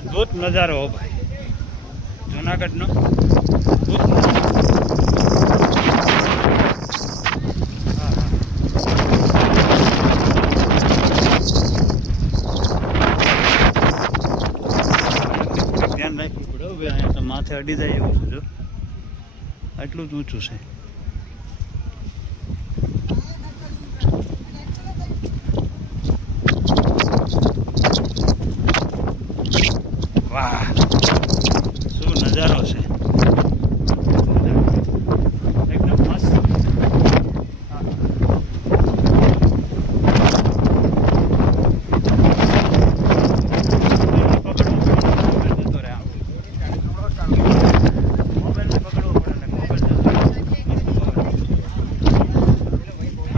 અદ્ભુત નજારો હો ભાઈ, જુનાગઢનો અદ્ભુત નજારો. ધ્યાન રાખવું પડે હવે, અહીંયા તો માથે અડી જાય એવું બધું, આટલું જ ઊંચું છે. વાહ, શું નજારો છે, એકદમ મસ્ત.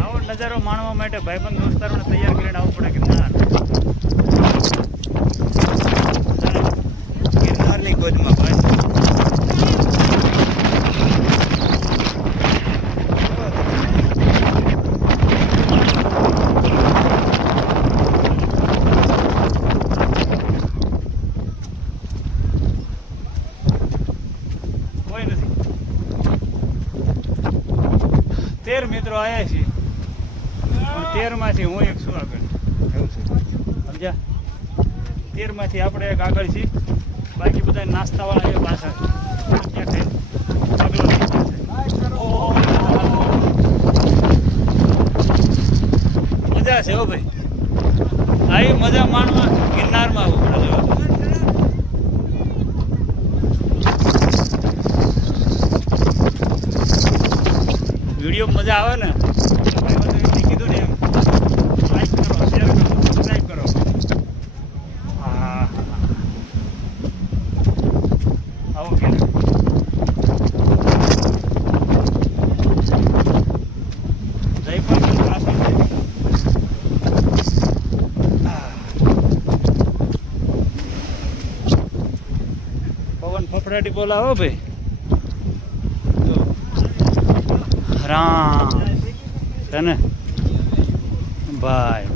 આવો નજારો માણવા માટે ભાઈબંધ દોસ્તારોને તૈયાર કરીને આવવું પડે કે ના, ગિરનારની ગોદમાં ભાઈ. કોઈ નથી. 13 મિત્રો આવ્યા છીએ, પણ 13 માંથી હું એક છું આગળ, એવું છે સમજ્યા? 13 માંથી આપણે એક આગળ છીએ, બાકી બધા નાસ્તા વાળા એ પાછા મજા છે હો ભાઈ. આવી મજા માણવા ગિરનારમાં આવવું પડે. વિડીયો મજા આવે ને, કીધું ને એમ લાઈક કરો, શેર કરો, સબસ્ક્રાઈબ કરો. હા, આવો કે પવન ફફડાટી બોલાવો ભાઈ. રામ છે ને ભાઈ,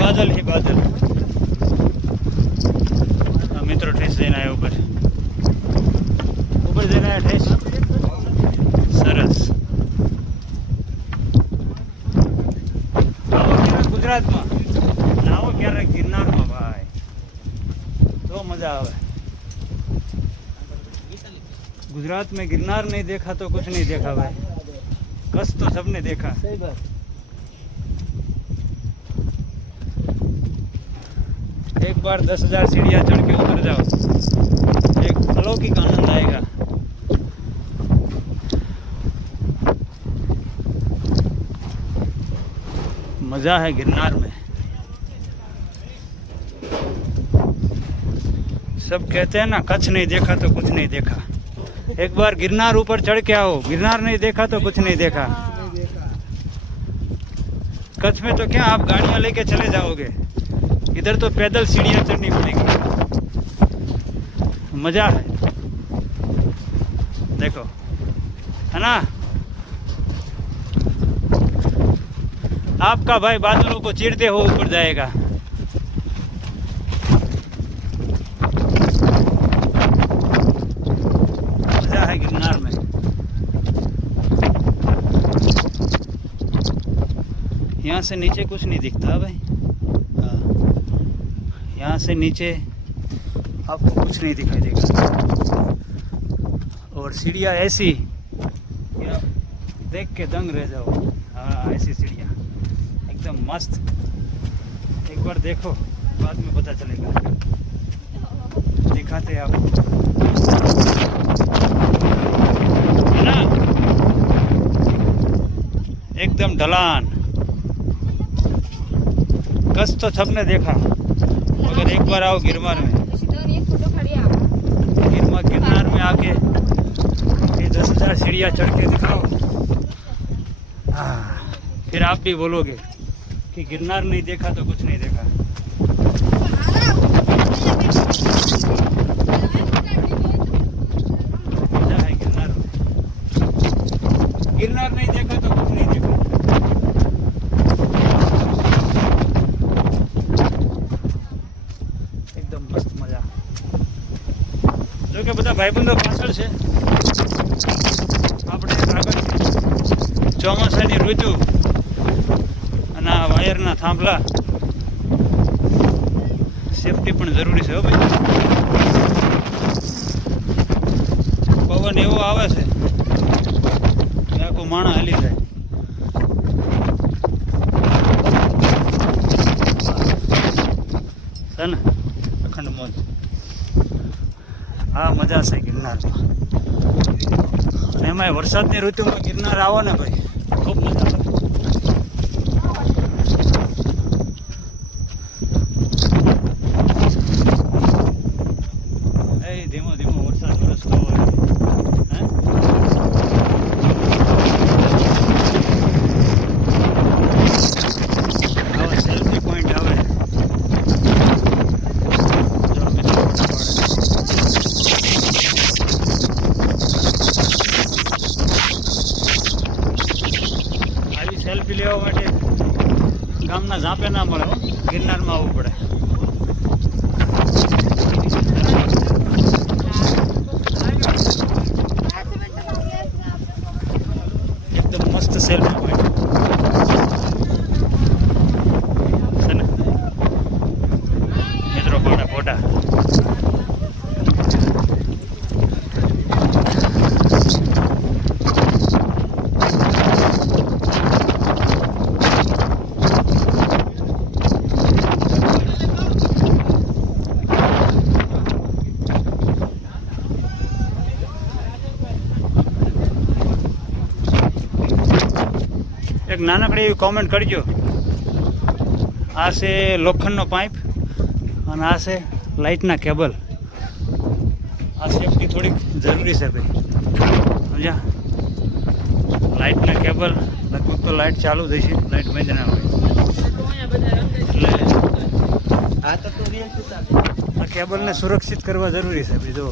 બાદલ હી બાદલ. મિત્રો ઠેસ જઈને આવ્યા ઉપર, ઉપર જઈને આવ્યા ઠેસ. સરસ. આવો ક્યારેક ગુજરાતમાં, આવો ક્યારેક ગિરનારમાં ભાઈ, તો મજા આવે. गुजरात में गिरनार नहीं देखा तो कुछ नहीं देखा भाई, कष्ट तो सबने देखा. सही बात. एक बार 10,000 सीढ़ियाँ चढ़ के उतर जाओ, एक अलौकिक आनंद आएगा. मजा है गिरनार में. सब कहते हैं ना, कच्छ नहीं देखा तो कुछ नहीं देखा. एक बार गिरनार ऊपर चढ़ के आओ, गिरनार नहीं देखा तो कुछ नहीं देखा. कच्छ में तो क्या आप गाड़ियां लेके चले जाओगे, इधर तो पैदल सीढ़ियां चढ़नी पड़ेगी. मजा है, देखो है ना. आपका भाई बादलों को चीरते हो ऊपर जाएगा. गिरनार में यहाँ से नीचे कुछ नहीं दिखता भाई. यहाँ से नीचे आपको कुछ नहीं दिखाई देगा, और सीढ़ियाँ ऐसी देख के दंग रह जाओ. हाँ, ऐसी सीढ़ियाँ एकदम मस्त. एक बार देखो, बाद में पता चलेगा, दिखाते हैं आपको ना. एकदम ढलान. कष्ट तो सबने देखा, मगर एक बार आओ गिरनार में, गिरनार में आके ये 10,000 सीढ़ियाँ चढ़ के दिखाओ. फिर आप भी बोलोगे कि गिरनार नहीं देखा तो कुछ नहीं देखा. गिरनार नहीं देखा तो कुछ नहीं देखा. ભાઈબંધો પાછળ છે. આપણે આગળ ચોમાસાની ઋતુ અને આ વાયરના થાંભલા સેફટી પણ જરૂરી છે. હો ભાઈ, પવન એવો આવે છે કે આખું માણા હાલી જાય. છે ને અખંડ મોજ. હા, મજા છે ગિરનારમાં. અને એમાંય વરસાદની ઋતુમાં ગિરનાર આવો ને ભાઈ, ખૂબ મજા આવે. ધીમો ધીમો વરસાદ વરસતો હોય. આવા સેલ્ફી પોઈન્ટ આવે. આવી સેલ્ફી લેવા માટે ગામના ઝાંપે ના મળે. ગિરનારમાં આવવું પડે. મસ્ત સેલ્ફી પોઈન્ટ છે ને મિત્રો. પાડા ફોટા એક નાનકડી એવી કોમેન્ટ કરજો. આ છે લોખંડનો પાઇપ અને આ છે લાઇટના કેબલ. આ સેફટી થોડીક જરૂરી છે ભાઈ, સમજ્યા? લાઇટના કેબલ લગભગ તો લાઇટ ચાલુ થઈ છે, લાઇટ બંધ ના હોય એટલે આ કેબલને સુરક્ષિત કરવા જરૂરી છે ભાઈ. જો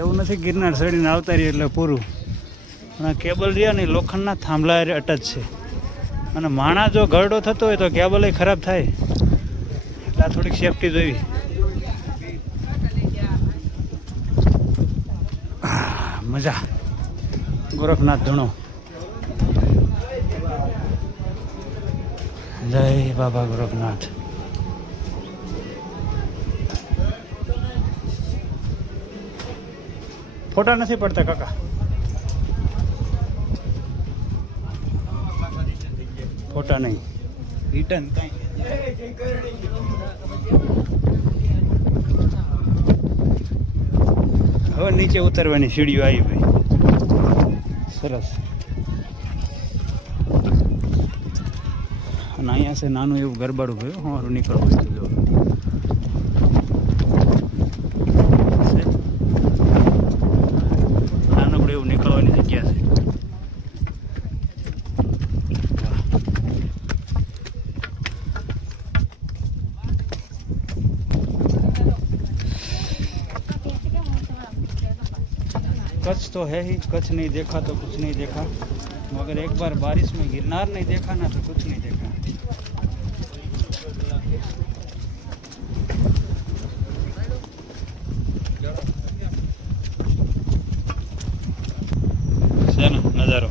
એવું નથી ગિરનાર ચડીને આવતા રહીએ એટલે પૂરું. અને કેબલ રહ્યા ને લોખંડના થાંભલા અટચ છે. અને માણા જો ગરડો થતો હોય તો કેબલ ખરાબ થાય એટલે આ થોડીક સેફટી જોઈ. મજા. ગોરખનાથ ધૂણો. જય બાબા ગોરખનાથ. ફોટા નથી પડતા કાકા? ફોટા નહીં, રિટર્ન કઈ. હવે નીચે ઉતરવાની સીડીઓ આવી ભાઈ, સરસ. અને અહીંયા છે નાનું એવું ગરબાડું ભાઈ. અમારું નીકળવું હોય તો જો નાનકડું એવું નીકળવાની જગ્યા છે. कच्छ तो है ही, कच्छ नहीं देखा तो कुछ नहीं देखा, मगर एक बार बारिश में गिरनार नहीं देखा ना तो कुछ नहीं देखा. नजारो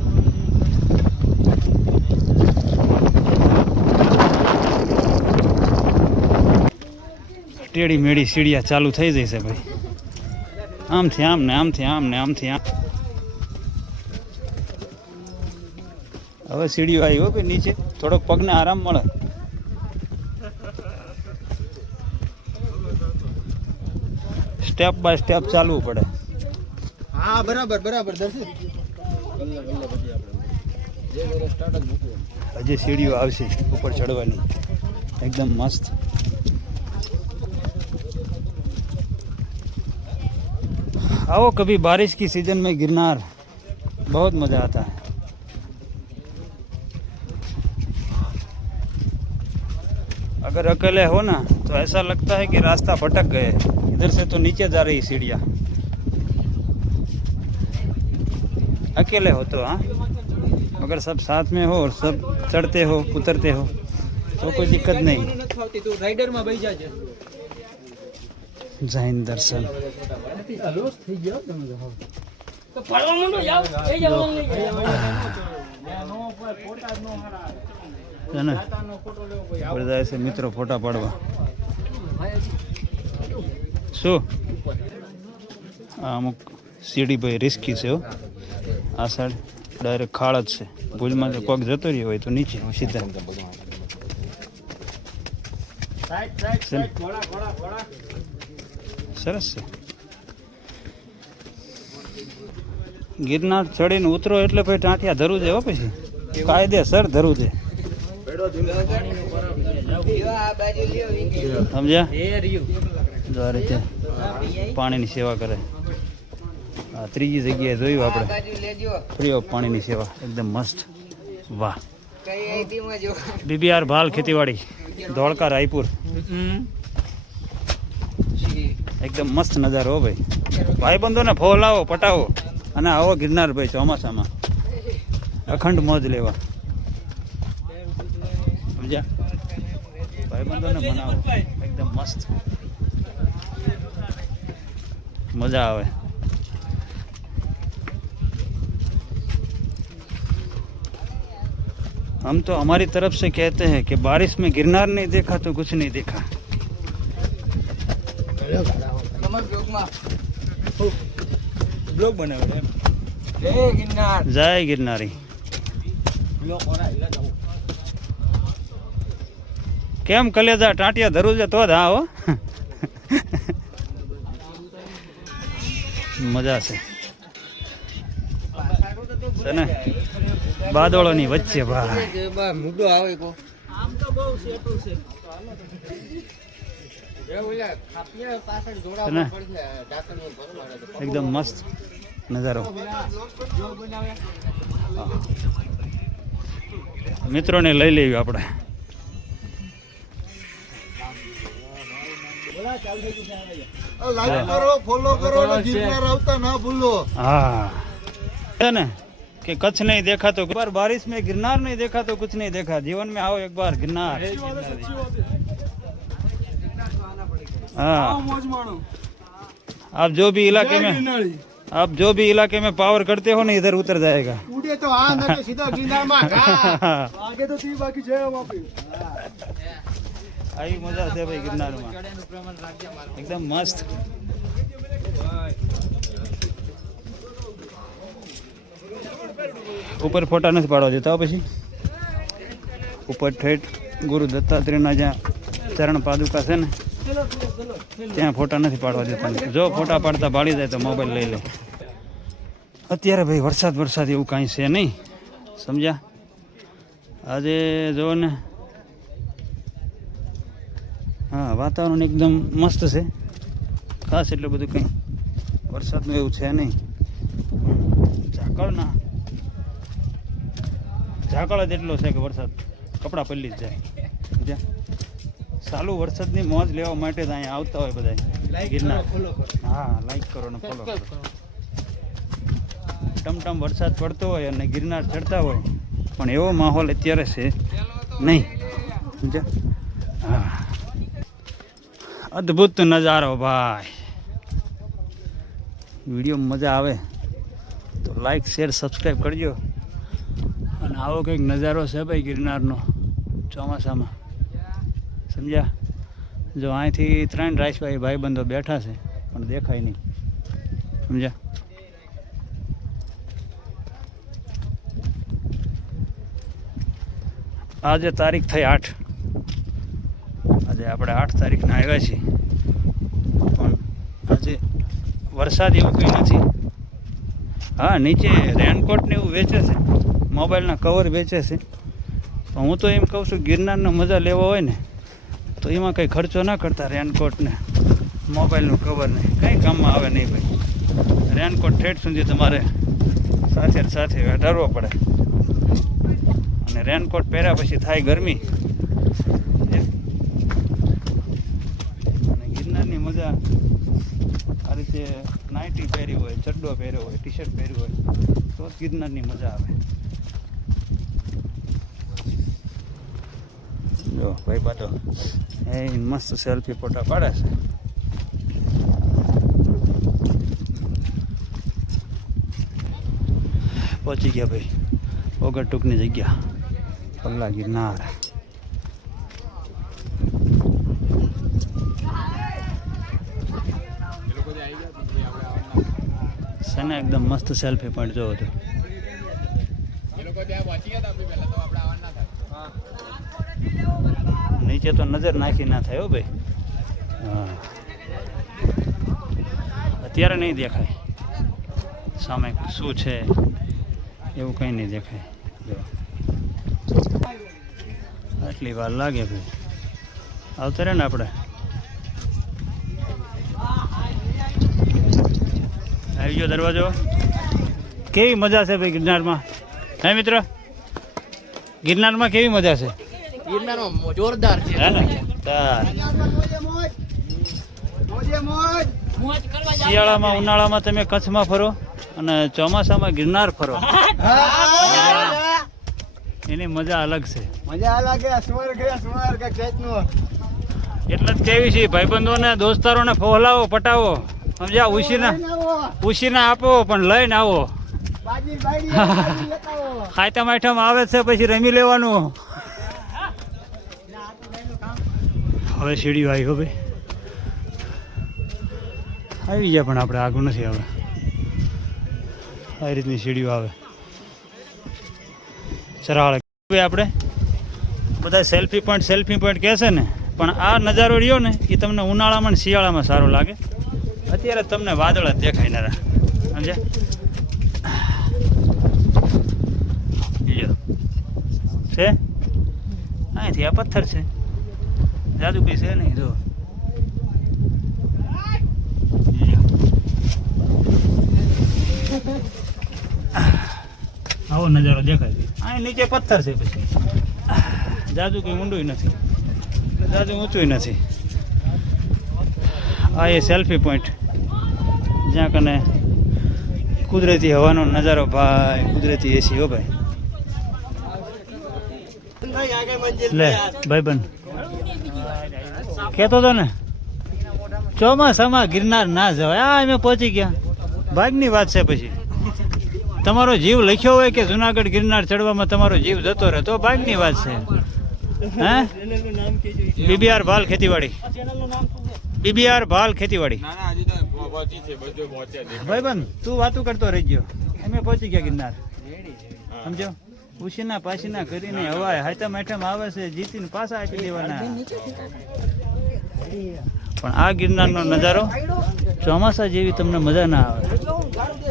टेढ़ी मेढ़ी सीढ़िया चालू थी जैसे भाई. आम थी आम ने आम थी आम ने आम थी आम. હવે સીડીઓ આવી હો ભાઈ નીચે, થોડોક પગને આરામ મળે. સ્ટેપ બાય સ્ટેપ ચાલવું પડે. હા બરાબર બરાબર દર્શન. હજી સીડીઓ આવશે ઉપર ચડવાની, એકદમ મસ્ત. आओ कभी बारिश की सीजन में गिरनार, बहुत मज़ा आता है. अगर अकेले हो ना तो ऐसा लगता है कि रास्ता भटक गए. इधर से तो नीचे जा रही सीढ़ियाँ. अकेले हो तो हाँ, अगर सब साथ में हो और सब चढ़ते हो उतरते हो तो कोई दिक्कत नहीं. राइडर में बैठ जाजे. જૈન દર્શન છે ને બધા છે મિત્રો ફોટા પાડવા શું આ અમુક સીડી ભાઈ રિસ્કી છે હો. આ સાઈડ ડાયરેક્ટ ખાળ જ છે ભૂલમાં જો પગ જતો રહ્યો હોય તો નીચે સીધા સરસ છે. ગિરનાર ચડીને ઉતરો એટલે ભાઈ ટાંટિયા ધરવું છે હો. પછી કાયદેસર ધરવું છે સમજ્યા. જો આ રીતે પાણીની સેવા કરે. આ ત્રીજી જગ્યાએ જોયું આપણે ફ્રી ઓફ પાણીની સેવા એકદમ મસ્ત. વાહ. BBR ભાલ ખેતીવાડી ધોળકા રાયપુર એકદમ મસ્ત નજારો હો ભાઈ. ભાઈબંધોને ફોલ આવો પટાવો અને આવો ગિરનાર ભાઈ ચોમાસામાં અખંડ મોજ લેવા સમજ્યા. ભાઈબંધોને મનાવો એકદમ મસ્ત મજા આવે. हम तो हमारी तरफ से कहते हैं कि बारिश में गिरनार नहीं देखा तो कुछ नहीं देखा. બ્લોગ બનાવે જય ગિરનારી. કેમ કલેજા ટાંટિયા ધરું છે તો જ હા હો. મજા છે ને બાદળોની વચ્ચે ભાઈ મુદ્દો આવે કો એકદમ મસ્ત નજારો. મિત્રોને લઈ લેવી આપણે. લાઈક કરો ફોલો કરો અને ગિરનાર આવતા ના ભૂલો. हाँ है ना कि कच्छ नहीं देखा तो एक बार बारिश में गिरनार नहीं देखा तो कुछ नहीं देखा. जीवन में आओ एक बार गिरनार. हाँ आप जो भी इलाके में पावर करते हो ना इधर उतर जाएगा. उड़े तो हाँ ना सीधा गिरनार में आगे तो थी बाकी जय वहाँ पे आई मजा છે ભાઈ ગિરનારમાં એકદમ મસ્ત. ઉપર ફોટા નથી પાડવા દેતા પછી ઉપર ઠેઠ ગુરુ દત્તાત્રેયના જ્યાં ચરણ પાદુકા છે ને ત્યાં ફોટા નથી પાડવા દેતા. જો ફોટા પાડતા પાડી જાય તો મોબાઈલ લઈ લે. અત્યારે ભાઈ વરસાદ એવું કાંઈ છે નહીં સમજ્યા. આજે જો ને હા વાતાવરણ એકદમ મસ્ત છે. ખાસ એટલું બધું કંઈ વરસાદનું એવું છે નહીં. ઝાકળ જ એટલો છે કે વરસાદ કપડાં પલ્લી જ જાય સમજ્યા. સાલું વરસાદની મોજ લેવા માટે જ અહીંયા આવતા હોય બધા ગિરનાર. હા લાઈક કરો ને ફોલો કરો. ટમટમ વરસાદ પડતો હોય અને ગિરનાર ચડતા હોય પણ એવો માહોલ અત્યારે છે નહીં સમજ્યા. હા અદ્ભુત નજારો ભાઈ. વિડીયો મજા આવે તો લાઈક શેર સબસ્ક્રાઈબ કરજો. અને આવો કંઈક નજારો છે ભાઈ ગિરનારનો ચોમાસામાં સમજ્યા. જો અહીંથી 3 રાઈસભાઈ ભાઈબંધો બેઠા છે પણ દેખાય નહીં સમજ્યા. આજે તારીખ થઈ 8. આજે આપણે 8 તારીખના આવ્યા છીએ પણ આજે વરસાદ એવું કંઈ નથી. હા નીચે રેનકોટ ને એવું વેચે છે, મોબાઈલના કવર વેચે છે. પણ હું તો એમ કહું છું ગિરનારનો મજા લેવો હોય ને તો એમાં કંઈ ખર્ચો ના કરતા. રેનકોટ ને મોબાઈલનું કવર ને કંઈ કામમાં આવે નહીં ભાઈ. રેનકોટ ઠેઠ સુધી તમારે સાથે અઢારવો પડે અને રેનકોટ પહેર્યા પછી થાય ગરમી. અને ગિરનારની મજા આ રીતે નાઇટી પહેરી હોય, ચડ્ડો પહેર્યો હોય, ટી શર્ટ પહેર્યું હોય તો જ ગિરનારની મજા આવે. જો ભાઈ બાતો એ મસ્ત સેલ્ફી ફોટા પાડે છે. પહોંચી ગયા ભાઈ ઓગરટૂંકની જગ્યા પલ્લા ગિરનાર. છે ને એકદમ મસ્ત સેલ્ફી પોઈન્ટ જોવો તો. નીચે તો નજર નાખી ના થાય હો ભાઈ. હા અત્યારે નહીં દેખાય સામે શું છે એવું કંઈ નહીં દેખાય. જો આટલી વાર લાગે ભાઈ આવતા રહે ને આપણે. આવી ગયો દરવાજો. કેવી મજા છે ભાઈ ગિરનારમાં? હે મિત્ર ગિરનારમાં કેવી મજા છે? ગિરનારમાં જોરદાર છે. હે ને તાર શિયાળામાં ઉનાળામાં તમે કચ્છમાં ફરો અને ચોમાસામાં ગિરનાર ફરો એની મજા અલગ છે. મજા લાગે સ્વર્ગ ખેતનો. એટલે જ કેવી છે ભાઈબંધોને દોસ્તારોને ફોહલાવો પટાવો સમજ્યા. ઉશીના આપો પણ લઈને આવો. ખાયતા માઠામ આવે છે પછી રમી લેવાનું. હવે સીડીઓ આવી હો ભાઈ આવી ગયા પણ આપણે આગળ નથી આવે. આ રીતની સીડીઓ આવે ચરાળ. આપણે બધા સેલ્ફી પોઈન્ટ કહે છે ને પણ આ નજારો રહ્યો ને એ તમને ઉનાળામાં ને શિયાળામાં સારો લાગે. અત્યારે તમને વાદળ જ દેખાય ના સમજ્યા. છે અહીંથી આ પથ્થર છે જાદુ કઈ છે નહીં. જો આવો નજારો દેખાય. અહીં નીચે પથ્થર છે પછી જાદુ કંઈ ઊંડું નથી જાદુ ઊંચું નથી. આ એ સેલ્ફી પોઈન્ટ જ્યાં કને કુદરતી હવાનો નજારો ભાઈ. કુદરતી એસી હો ભાઈ. લે ભાઈબંધ કહેતો હતો ને ચોમાસામાં ગિરનાર ના જવાય. આ અમે પહોંચી ગયા ભાગની વાત છે. પછી તમારો જીવ લખ્યો હોય કે જુનાગઢ ગિરનાર ચડવામાં તમારો જીવ જતો રહે તો ભાગની વાત છે. હે BBR ભાલ ખેતીવાડી. BBR ભાલ ખેતીવાડી. ભાઈબંધ તું વાતું કરતો રહી ગયો. અમે પહોંચી ગયા ગિરનાર સમજો. ઉશીના પાસીના કરીને હવાય હાથમ આઠમ આવે છે જીતીને પાછા આપી દેવાના. પણ આ ગિરનારનો નજારો ચોમાસા જેવી તમને મજા ના આવે.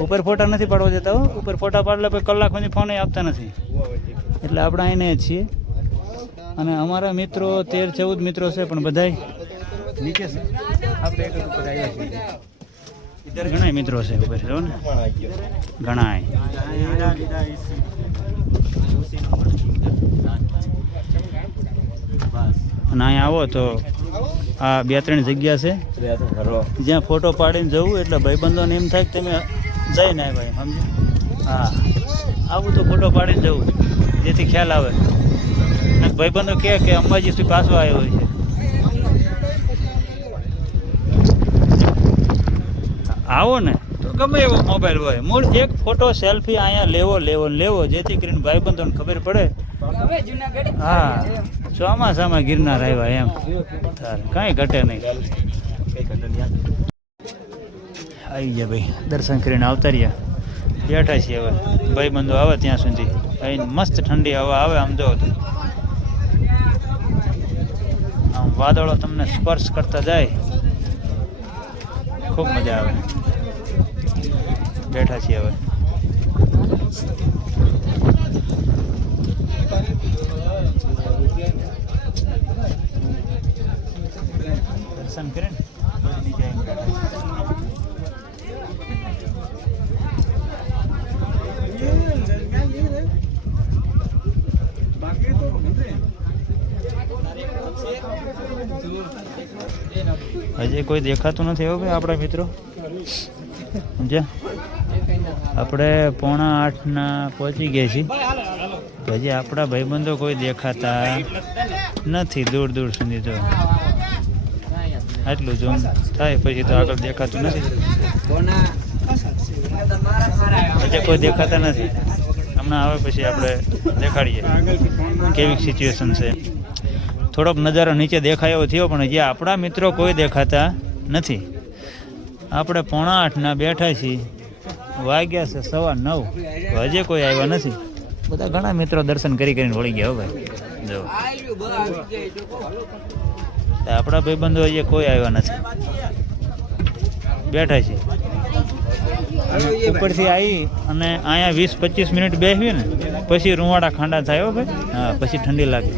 ઉપર ફોટા નથી પાડવા દેતા હો. ઉપર ફોટા પાડલે પછી કલાક સુધી ફોન આપતા નથી. એટલે આપણે આવીને છીએ અને અમારા મિત્રો 13-14 મિત્રો છે પણ બધાય નીચે છે. આપણે એક ઉપર આવ્યા છીએ. ઇધર ઘણા મિત્રો છે ઉપર જો ને ઘણા. અને અહીંયા આવો તો આ 2-3 જગ્યા છે જ્યાં ફોટો પાડીને જવું એટલે ભાઈબંધોને એમ થાય કે તમે જઈને આવ્યા સમજો. હા આવું તો ફોટો પાડીને જવું જેથી ખ્યાલ આવે. ભાઈબંધો કહે કે અંબાજી સુધી પાછો આવ્યો હોય છે. આવો ને તો ગમે એવો મોબાઈલ હોય મૂળ એક ફોટો સેલ્ફી અહીંયા લેવો જેથી કરીને ભાઈબંધોને ખબર પડે. હા ચોમાસામાં ગિરનાર આવ્યા એમ કાંઈ ઘટે નહીં. આવી ગયા ભાઈ દર્શન કરીને આવતા રહ્યા. બેઠા છીએ હવે ભાઈબંધો આવે ત્યાં સુધી. અહીં મસ્ત ઠંડી હવા આવે આમ જો તો. આમ વાદળો તમને સ્પર્શ કરતા જાય ખૂબ મજા આવે. બેઠા છીએ હવે. દર્શન કરીને નીચે હજી કોઈ દેખાતું નથી હવે ભાઈ આપણા મિત્રો સમજ્યા. આપણે 7:45 પહોંચી ગયા છીએ. હજી આપણા ભાઈબંધો કોઈ દેખાતા નથી દૂર સુધી. તો આટલું ઝૂમ થાય પછી તો આગળ દેખાતું નથી. હજી કોઈ દેખાતા નથી. હમણાં આવે પછી આપણે દેખાડીએ કેવી સિચ્યુએશન છે. થોડોક નજારો નીચે દેખાય એવો થયો, પણ હજી આપણા મિત્રો કોઈ દેખાતા નથી. આપણે 8:45 બેઠા છીએ, વાગ્યા છે 9:15, હજી કોઈ આવ્યા નથી. બધા ઘણા મિત્રો દર્શન કરીને વળી ગયા. હવે જો આપણા ભાઈબંધો હજી કોઈ આવ્યા નથી, બેઠા છીએ. ઉપરથી આવી અને અહીંયા 20-25 મિનિટ બેસવી ને પછી રૂવાડા ખાંડા થાય. હો ભાઈ, હા, પછી ઠંડી લાગે,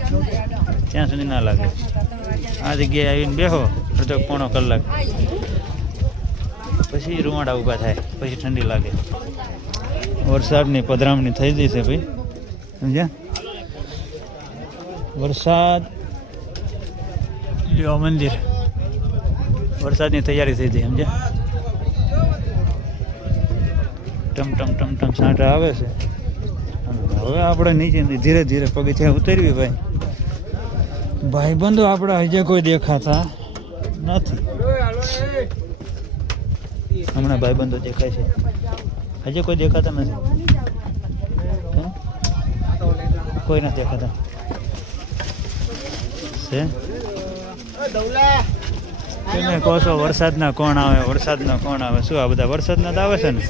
ત્યાં સુધી ના લાગે. આ જગ્યાએ આવીને બેહો અડધો પોણો કલાક, પછી રૂવાડા ઊભા થાય, પછી ઠંડી લાગે. વરસાદની પધરામણી થઈ ગઈ છે ભાઈ, સમજ્યા? વરસાદ લ્યો, મંદિર, વરસાદની તૈયારી થઈ ગઈ, સમજ્યા? ટમ સાંટા આવે છે. હવે આપણે નીચે ધીરે ધીરે પગથિયાં ઉતરવી. ભાઈબંધો આપણા હજે કોઈ દેખાતા નથી. હમણાં ભાઈબંધો દેખાય છે, હજે કોઈ દેખાતા નથી. કોઈ નથી દેખાતા છે. તમે કહો છો વરસાદના કોણ આવે, વરસાદના કોણ આવે? શું આ બધા વરસાદના જ આવે છે ને?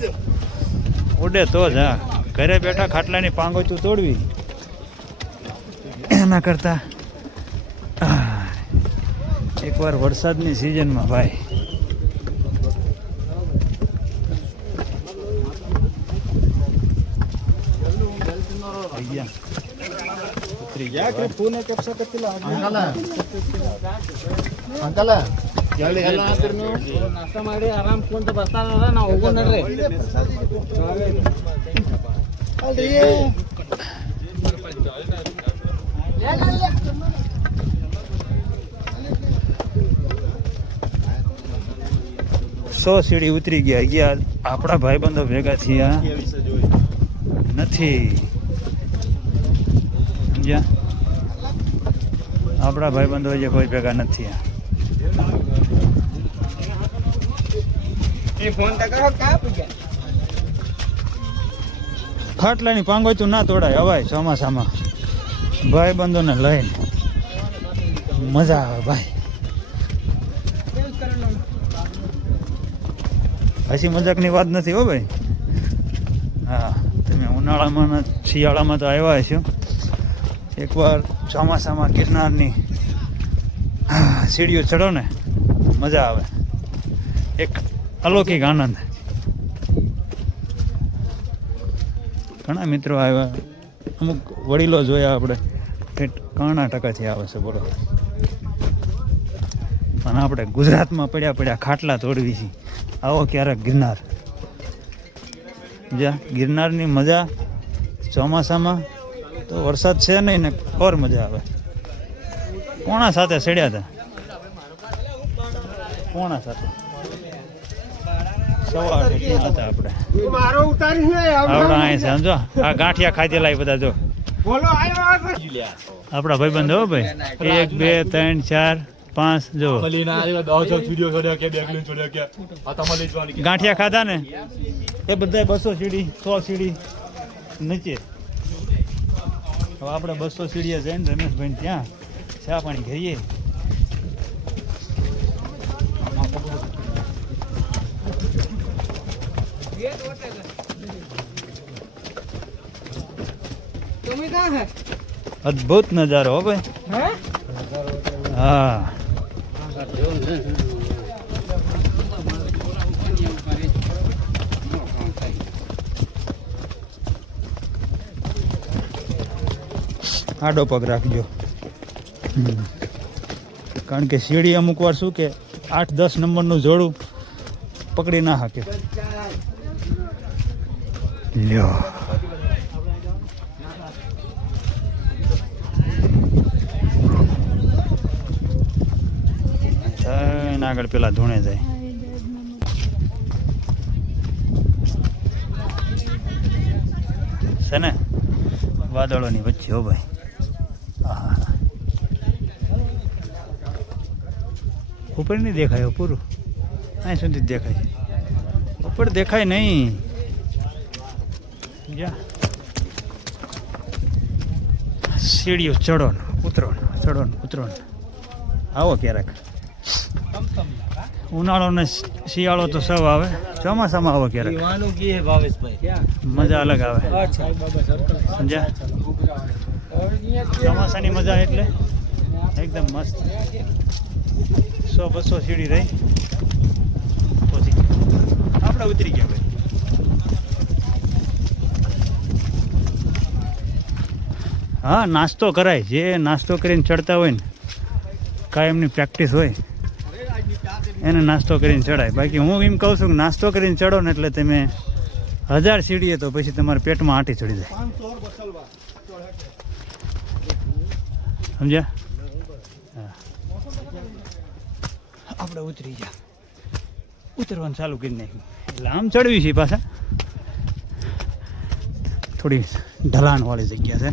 ઉડે તો જ. હા, ઘરે બેઠા ખાટલાની પાંગોચું તોડવી એના કરતા એકવાર વરસાદની સિઝનમાં ભાઈ ઉતરી ગયા. ಅಂಕಲ್ ನಾಷ್ಟ ಮಾಡಿ ಆರಾಮ್ ಕುಂತ ಬರ್ತಾರ, ನಾವು ಹೋಗೋಣ ನಡ್ರಿ. સો સીડી ઉતરી ગયા. આપણા ભાઈબંધો ભેગા થયા નથી, સમજ્યા? આપણા ભાઈબંધો જે કોઈ ભેગા નથી. ખાટલાની પાંગોચું ના તોડાય હવાય ચોમાસામાં. ભાઈબંધોને લઈને મજા આવે ભાઈ. હસી મજાકની વાત નથી હો ભાઈ. હા, તમે ઉનાળામાં શિયાળામાં તો આવ્યા હશો. એકવાર ચોમાસામાં ગિરનારની સીડીઓ ચડો ને, મજા આવે. એક અલૌકિક આનંદ. ઘણા મિત્રો આવ્યા, અમુક વડીલો જોયા આપણે. કર્ણાટકથી આવે છે, બોલો. અને આપણે ગુજરાતમાં પડ્યા ખાટલા તોડવી છે. આવો ક્યારેક ગિરનાર. જ્યાં ગિરનારની મજા ચોમાસામાં તો વરસાદ છે નહીં ને, ઓર મજા આવે. કોણા સાથે ચડ્યા હતા, કોણા સાથે 8:15 હતા આપણે. આપણા અહીં છે, સમજો. આ ગાંઠિયા ખાધેલા એ બધા જો આપણા ભાઈબંધ. હો ભાઈ, 1 2 3 4 5 જો ગાંઠિયા ખાધા ને એ બધા 200 સીડી 100 સીડી નીચે. હવે આપણે 200 સીડીએ જઈને રમેશભાઈ ત્યાં ચા પાણી ખાઈએ. અદ્ભુત નજારો હો ભાઈ. હા, આડો પગ રાખજો, કારણ કે સીડી અમુક વાર શું કે 8-10 નંબરનું જોડું પકડી ના શકે. લ્યો, આગળ પેલા ધૂણે જાય. છે ને વાદળોની વચ્ચે. હો ભાઈ, ઉપર નહીં દેખાય પૂરું, અહીં સુધી જ દેખાય છે, ઉપર દેખાય નહીં. સીડીઓ ચડો ને ઉતરો ને, ચડો ને ઉતરો ને. આવો ક્યારેક. ઉનાળો ને શિયાળો તો સૌ આવે, ચોમાસામાં આવો ક્યારેક. પીવાનું કી હે ભાવેશભાઈ? મજા અલગ આવે. અચ્છા બાબા સર્કલ સમજ્યા? ચોમાસાની મજા એટલે એકદમ મસ્ત. 100-200 સીડી રહી પહોંચી ગયા. આપણે ઉતરી ગયા ભાઈ. હા, નાસ્તો કરાય. જે નાસ્તો કરીને ચડતા હોય ને, કાયમની પ્રેક્ટિસ હોય એને નાસ્તો કરીને ચડાય. બાકી હું એમ કહું છું કે નાસ્તો કરીને ચડો ને એટલે તમે 1000 સીડીએ તો પછી તમારા પેટમાં આંટી ચડી જાય. સમજ્યા? હા, આપણે ઉતરી ગયા. ઉતરવાનું ચાલુ કરી નાખ્યું એટલે આમ ચડવી છે પાછા. થોડી ઢલાણવાળી જગ્યા છે.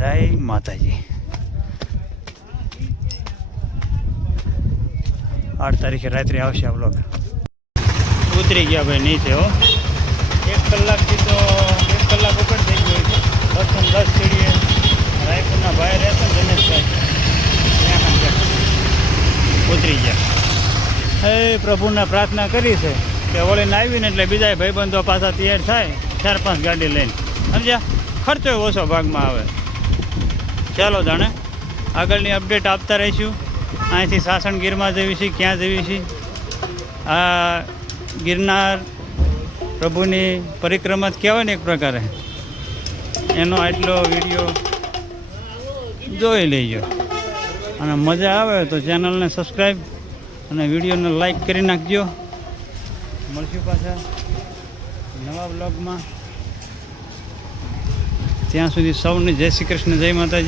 જય માતાજી. 8 તારીખે રાત્રે આવશે આ વ્લોગ. ઉતરી ગયા ભાઈ નીચે હો. 1 કલાકથી તો 1 કલાક ઉપર થઈ ગયો છે. 10 સીડીએ રાયપુરના ભાઈ રહેશે ને દિનેશભાઈ, ત્યાં ઉતરી ગયા. એ પ્રભુને પ્રાર્થના કરી છે કે વળીને આવીને એટલે બીજા ભાઈબંધો પાછા તૈયાર થાય 4-5 ગાડી લઈને. સમજ્યા? ખર્ચો ઓછો ભાગમાં આવે. ચાલો જાણે આગળની અપડેટ આપતા રહીશું. અહીંથી સાસણગીરમાં જવી છે, ક્યાં જવી છે, આ ગિરનાર પ્રભુની પરિક્રમા જ કહેવાય ને એક પ્રકારે, એનો આટલો વિડીયો જોઈ લેજો. અને મજા આવે તો ચેનલને સબસ્ક્રાઈબ અને વિડીયોને લાઈક કરી નાખજો. મળશું પાછા નવા બ્લોગમાં. ત્યાં સુધી સૌને જય શ્રી કૃષ્ણ, જય માતાજી.